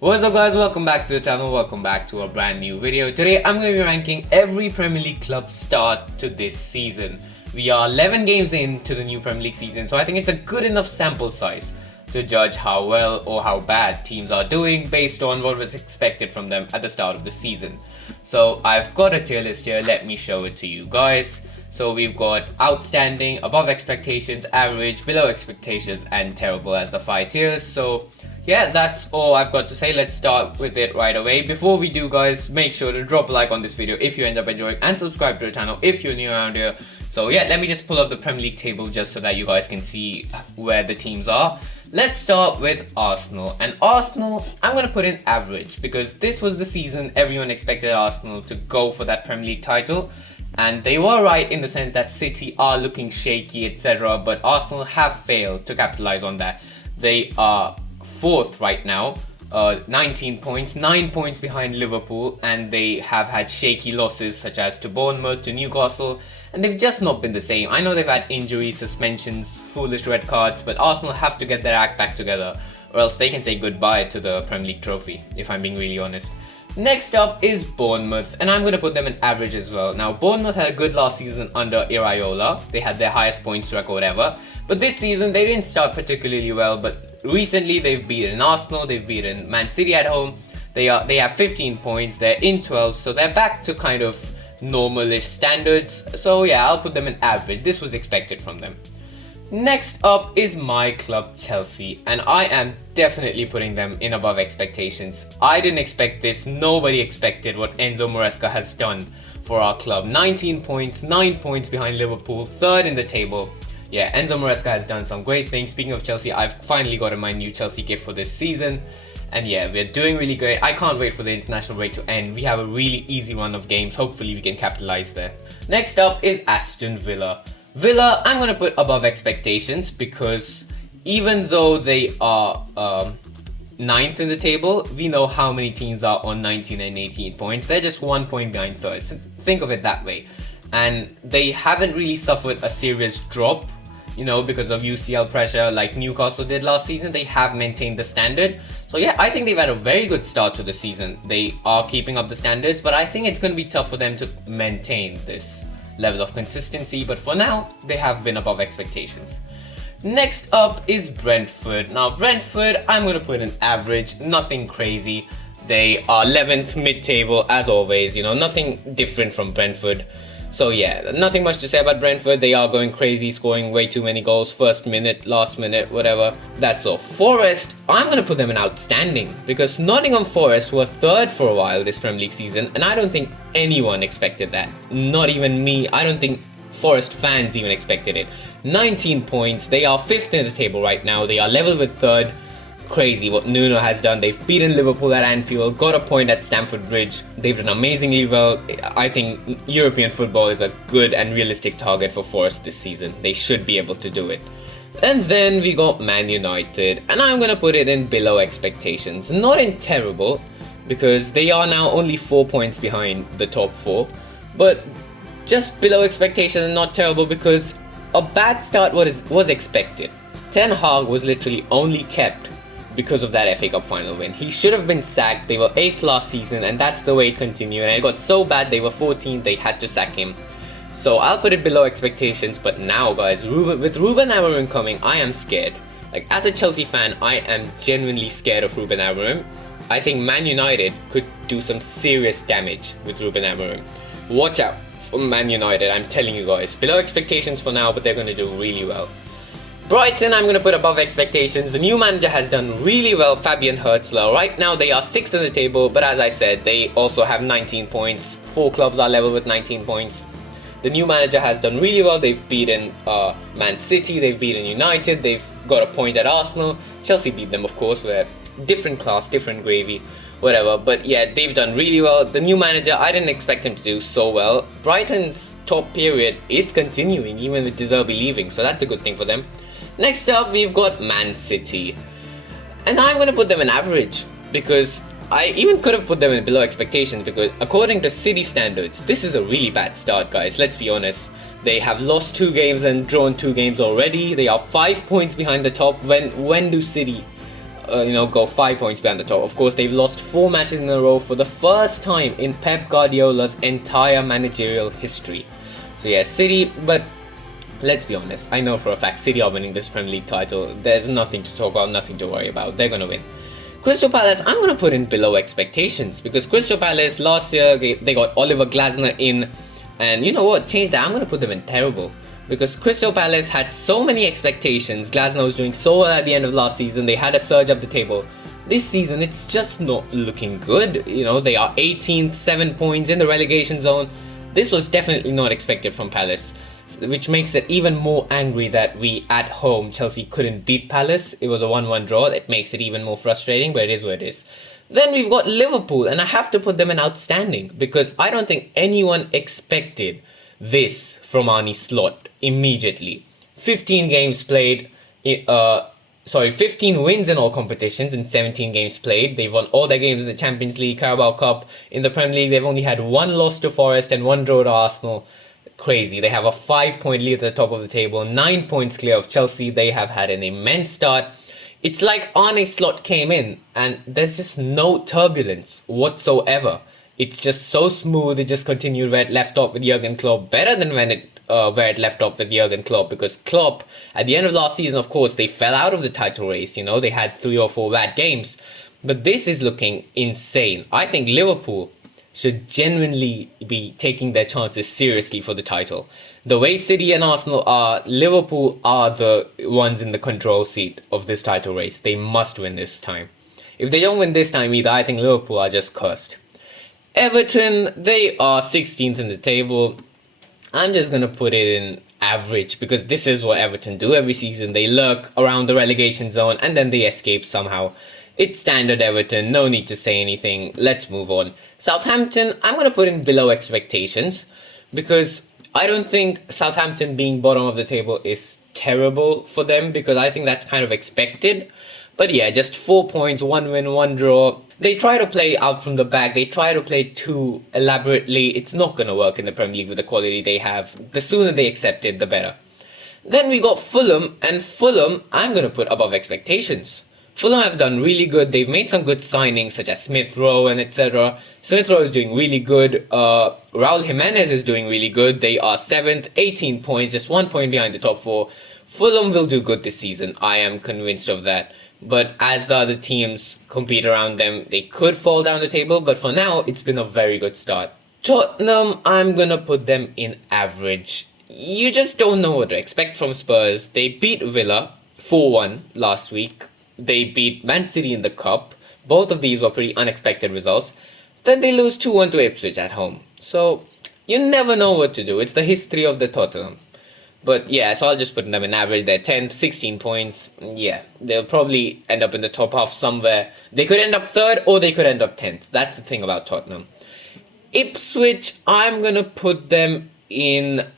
What's up guys, welcome back to the channel, welcome back to a brand new video. Today I'm going to be ranking every Premier League club start to this season. We are 11 games into the new Premier League season, so I think it's a good enough sample size to judge how well or how bad teams are doing based on what was expected from them at the start of the season. So I've got a tier list here, let me show it to you guys. So we've got outstanding, above expectations, average, below expectations, and terrible as the 5 tiers. So yeah, that's all I've got to say. Let's start with it right away. Before we do, guys, make sure to drop a like on this video if you end up enjoying, and subscribe to the channel if you're new around here. So yeah, let me just pull up the Premier League table just so that you guys can see where the teams are. Let's start with Arsenal. And Arsenal, I'm going to put in average because this was the season everyone expected Arsenal to go for that Premier League title. And they were right in the sense that City are looking shaky, etc. But Arsenal have failed to capitalize on that. They are 4th right now, 19 points, 9 points behind Liverpool, and they have had shaky losses such as to Bournemouth, to Newcastle, and they've just not been the same. I know they've had injuries, suspensions, foolish red cards, but Arsenal have to get their act back together or else they can say goodbye to the Premier League trophy, if I'm being really honest. Next up is Bournemouth, and I'm going to put them in average as well. Now, Bournemouth had a good last season under Iraola. They had their highest points record ever. But this season, they didn't start particularly well. But recently, they've beaten Arsenal. They've beaten Man City at home. They have 15 points. They're in 12th. So they're back to kind of normalish standards. So yeah, I'll put them in average. This was expected from them. Next up is my club Chelsea, and I am definitely putting them in above expectations. I didn't expect this, nobody expected what Enzo Maresca has done for our club. 19 points, 9 points behind Liverpool, 3rd in the table. Yeah, Enzo Maresca has done some great things. Speaking of Chelsea, I've finally gotten my new Chelsea gift for this season. And yeah, we're doing really great. I can't wait for the international break to end. We have a really easy run of games. Hopefully we can capitalize there. Next up is Aston Villa. Villa, I'm going to put above expectations because even though they are 9th in the table, we know how many teams are on 19 and 18 points. They're just 1 point behind 3rd. So think of it that way. And they haven't really suffered a serious drop, you know, because of UCL pressure like Newcastle did last season. They have maintained the standard. So yeah, I think they've had a very good start to the season. They are keeping up the standards, but I think it's going to be tough for them to maintain this level of consistency, but for now they have been above expectations. Next up is Brentford. Now Brentford, I'm going to put an average, nothing crazy. They are 11th mid-table as always, you know, nothing different from Brentford. So yeah, nothing much to say about Brentford. They are going crazy, scoring way too many goals, first minute, last minute, whatever. That's all. Forest, I'm going to put them in outstanding because Nottingham Forest were 3rd for a while this Premier League season, and I don't think anyone expected that. Not even me. I don't think Forest fans even expected it. 19 points. They are 5th in the table right now. They are level with 3rd. Crazy what Nuno has done. They've beaten Liverpool at Anfield, got a point at Stamford Bridge. They've done amazingly well. I think European football is a good and realistic target for Forest this season. They should be able to do it. And then we got Man United, and I'm going to put it in below expectations. Not in terrible, because they are now only 4 points behind the top 4, but just below expectations and not terrible because a bad start was expected. Ten Hag was literally only kept because of that FA Cup final win. He should have been sacked. They were 8th last season, and that's the way it continued. And it got so bad, they were 14th, they had to sack him. So I'll put it below expectations. But now, guys, with Ruben Amorim coming, I am scared. Like, as a Chelsea fan, I am genuinely scared of Ruben Amorim. I think Man United could do some serious damage with Ruben Amorim. Watch out for Man United, I'm telling you guys. Below expectations for now, but they're going to do really well. Brighton, I'm going to put above expectations. The new manager has done really well, Fabian Hertzler. Right now, they are 6th in the table, but as I said, they also have 19 points. 4 clubs are level with 19 points. The new manager has done really well. They've beaten Man City, they've beaten United, they've got a point at Arsenal. Chelsea beat them, of course. We're different class, different gravy, whatever. But yeah, they've done really well. The new manager, I didn't expect him to do so well. Brighton's top period is continuing, even with De Zerbi leaving, so that's a good thing for them. Next up, we've got Man City. And I'm going to put them in average because I even could have put them in below expectations because according to City standards, this is a really bad start, guys. Let's be honest. They have lost 2 games and drawn 2 games already. They are 5 points behind the top. When do City go 5 points behind the top. Of course, they've lost 4 matches in a row for the first time in Pep Guardiola's entire managerial history. So yeah, City, but let's be honest, I know for a fact City are winning this Premier League title. There's nothing to talk about, nothing to worry about. They're going to win. Crystal Palace, I'm going to put in below expectations, because Crystal Palace last year, they got Oliver Glasner in, and you know what, change that, I'm going to put them in terrible. Because Crystal Palace had so many expectations. Glasner was doing so well at the end of last season. They had a surge up the table. This season, it's just not looking good. They are 18th, 7 points in the relegation zone. This was definitely not expected from Palace, which makes it even more angry that we, at home, Chelsea couldn't beat Palace. It was a 1-1 draw. It makes it even more frustrating, but it is what it is. Then we've got Liverpool, and I have to put them in outstanding, because I don't think anyone expected this from Arne Slot immediately. 15 games played, 15 wins in all competitions in 17 games played. They've won all their games in the Champions League, Carabao Cup. In the Premier League, they've only had 1 loss to Forest and 1 draw to Arsenal. Crazy. They have a 5-point lead at the top of the table, 9 points clear of Chelsea. They have had an immense start. It's like Arne Slot came in and there's just no turbulence whatsoever. It's just so smooth. It just continued where it left off with Jurgen Klopp, better than where it left off with Jurgen Klopp, because Klopp, at the end of last season, of course, they fell out of the title race. They had 3 or 4 bad games, but this is looking insane. I think Liverpool should genuinely be taking their chances seriously for the title. The way City and Arsenal are, Liverpool are the ones in the control seat of this title race. They must win this time. If they don't win this time either, I think Liverpool are just cursed. Everton, they are 16th in the table. I'm just going to put it in average, because this is what Everton do every season. They lurk around the relegation zone and then they escape somehow. It's standard Everton, no need to say anything. Let's move on. Southampton, I'm going to put in below expectations, because I don't think Southampton being bottom of the table is terrible for them, because I think that's kind of expected. But yeah, just 4 points, 1 win, 1 draw. They try to play out from the back. They try to play too elaborately. It's not going to work in the Premier League with the quality they have. The sooner they accept it, the better. Then we got Fulham, and Fulham, I'm going to put above expectations. Fulham have done really good. They've made some good signings, such as Smith Rowe and etc. Smith Rowe is doing really good. Raul Jimenez is doing really good. They are 7th, 18 points, just 1 point behind the top 4. Fulham will do good this season. I am convinced of that. But as the other teams compete around them, they could fall down the table. But for now, it's been a very good start. Tottenham, I'm going to put them in average. You just don't know what to expect from Spurs. They beat Villa 4-1 last week. They beat Man City in the Cup. Both of these were pretty unexpected results. Then they lose 2-1 to Ipswich at home. So, you never know what to do. It's the history of the Tottenham. But yeah, so I'll just put them in average. They're 10th, 16 points. Yeah, they'll probably end up in the top half somewhere. They could end up 3rd or they could end up 10th. That's the thing about Tottenham. Ipswich, I'm going to put them in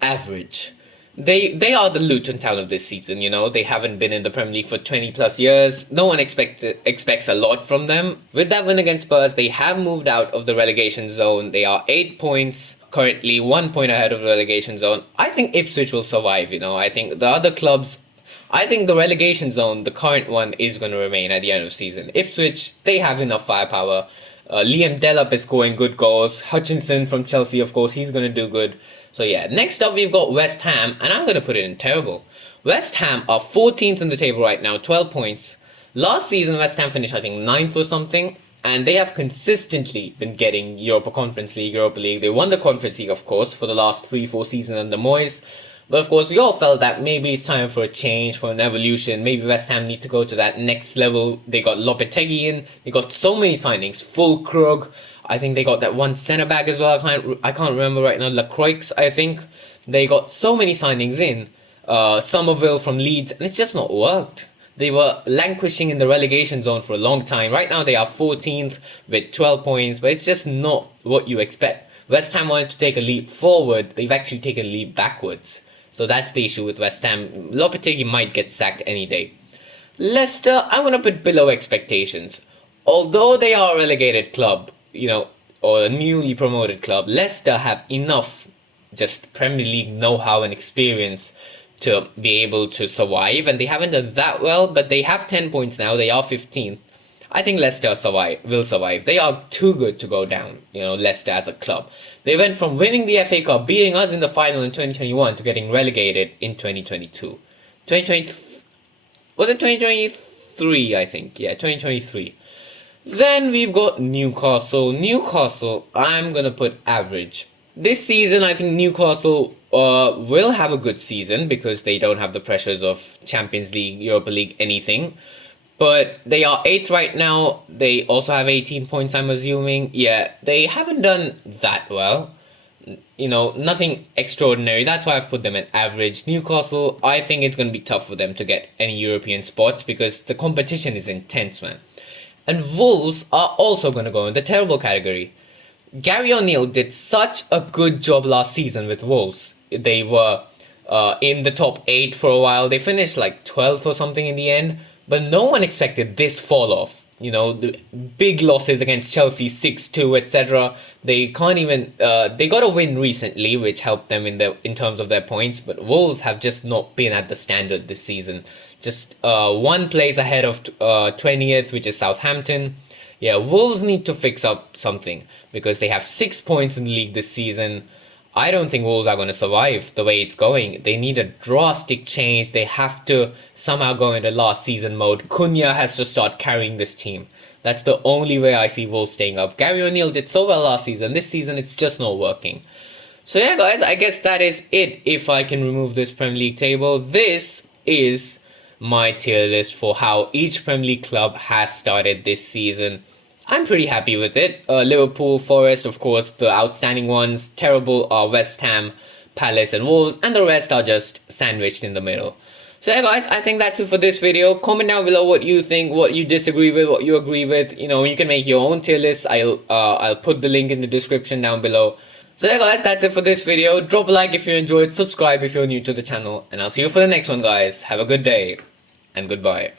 average. They are the Luton Town of this season, They haven't been in the Premier League for 20 plus years. No one expects a lot from them. With that win against Spurs, they have moved out of the relegation zone. They are 8 points, currently 1 point ahead of the relegation zone. I think Ipswich will survive, I think the other clubs, I think the relegation zone, the current one, is going to remain at the end of the season. Ipswich, they have enough firepower. Liam Delap is scoring good goals. Hutchinson from Chelsea, of course, he's going to do good. So yeah, next up we've got West Ham, and I'm going to put it in terrible. West Ham are 14th in the table right now, 12 points. Last season, West Ham finished, I think, 9th or something, and they have consistently been getting Europa Conference League, Europa League. They won the Conference League, of course, for the last 3-4 seasons under Moyes. But of course, we all felt that maybe it's time for a change, for an evolution. Maybe West Ham need to go to that next level. They got Lopetegui in. They got so many signings. Fulkrug. I think they got that one centre-back as well. I can't remember right now. Lacroix, I think. They got so many signings in. Somerville from Leeds. And it's just not worked. They were languishing in the relegation zone for a long time. Right now, they are 14th with 12 points. But it's just not what you expect. West Ham wanted to take a leap forward. They've actually taken a leap backwards. So that's the issue with West Ham. Lopetegui might get sacked any day. Leicester, I'm going to put below expectations. Although they are a relegated club, or a newly promoted club, Leicester have enough just Premier League know-how and experience to be able to survive, and they haven't done that well, but they have 10 points now. They are 15th. I think Leicester will survive. They are too good to go down, Leicester as a club. They went from winning the FA Cup, beating us in the final in 2021, to getting relegated in 2022. 2020, was it 2023, I think? Yeah, 2023. Then we've got Newcastle. Newcastle, I'm going to put average. This season, I think Newcastle will have a good season because they don't have the pressures of Champions League, Europa League, anything. But they are 8th right now. They also have 18 points, I'm assuming. Yeah, they haven't done that well. Nothing extraordinary. That's why I've put them at average. Newcastle, I think it's going to be tough for them to get any European spots because the competition is intense, man. And Wolves are also going to go in the terrible category. Gary O'Neill did such a good job last season with Wolves. They were in the top 8 for a while. They finished like 12th or something in the end. But no one expected this fall off. The big losses against Chelsea, 6-2, etc. They can't even. They got a win recently, which helped them in terms of their points. But Wolves have just not been at the standard this season. Just one place ahead of 20th, which is Southampton. Yeah, Wolves need to fix up something because they have 6 points in the league this season. I don't think Wolves are going to survive the way it's going. They need a drastic change. They have to somehow go into last season mode. Cunha has to start carrying this team. That's the only way I see Wolves staying up. Gary O'Neill did so well last season. This season, it's just not working. So yeah, guys, I guess that is it. If I can remove this Premier League table, this is my tier list for how each Premier League club has started this season. I'm pretty happy with it. Liverpool, Forest, of course, the outstanding ones. Terrible are West Ham, Palace and Wolves, and the rest are just sandwiched in the middle. So yeah, guys, I think that's it for this video. Comment down below what you think, what you disagree with, what you agree with. You can make your own tier list. I'll put the link in the description down below. So yeah, guys, that's it for this video. Drop a like if you enjoyed, subscribe if you're new to the channel, and I'll see you for the next one, guys. Have a good day, and goodbye.